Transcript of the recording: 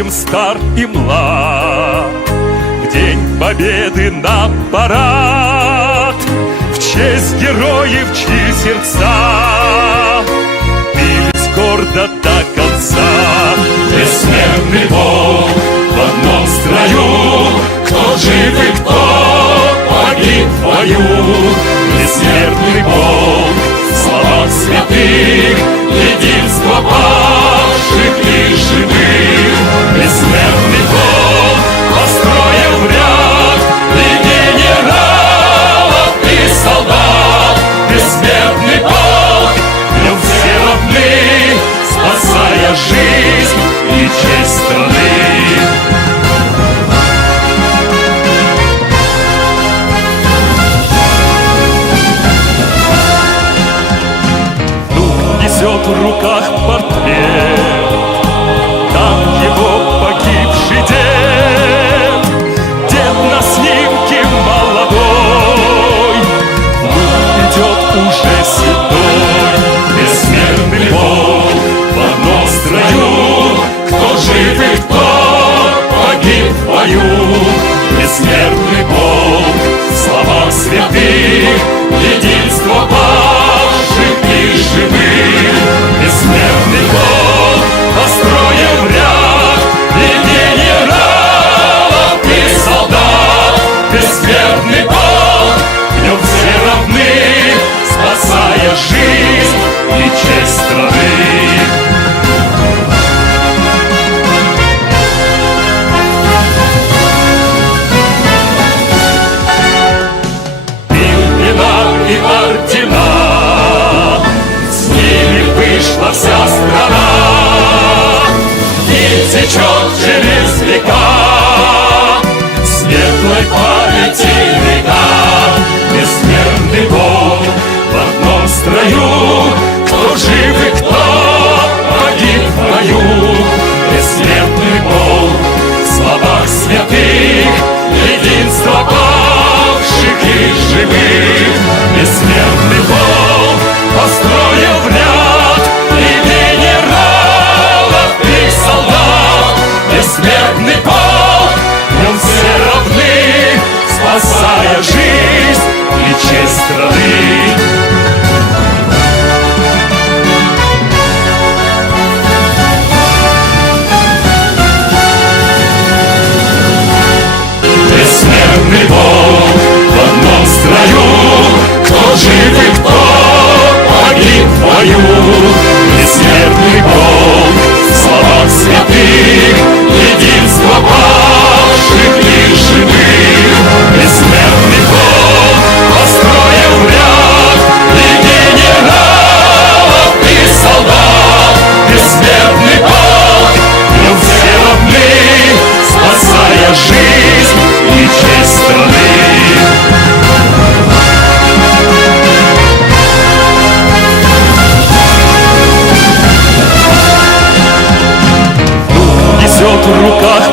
будем стар и млад, в День Победы на парад, в честь героев, чьи сердца бились гордо до конца. Бессмертный полк в одном строю, кто жив и кто погиб в бою. Бессмертный полк в словах святых, единство павших и живых. Бессмертный полк построил в ряд и генералов, и солдат. Бессмертный полк, в нем все равны, спасая жизнь и честь страны. Несет в руках портрет, там его погибший дед. Дед на снимке молодой, идет уже седой. Бессмертный полк в одном строю, кто жив и кто погиб в бою. Бессмертный полк в словах святых, единство павших и живых. Бессмертный полк построил в ряд и генералов, и солдат. Бессмертный полк, в нем все равны, спасая жизнь и честь страны. И ордена, с ними вышла вся страна, и течет через века светлой памяти река. Бессмертный полк в одном строю, кто жив и кто погиб в бою. Бессмертный полк в словах святых, единство павших и живых. Бессмертный полк построил в ряд и генералов, и солдат. Бессмертный полк, в нем все равны, спасая жизнь и честь страны. Бессмертный полк в одном строю, кто жив и кто погиб в бою. Бессмертный полк в словах святых, единство павших и живых. Бессмертный полк построил в ряд и генералов, и солдат. Бессмертный полк, в нем все равны, спасая жизнь и честь страны. Несет в руках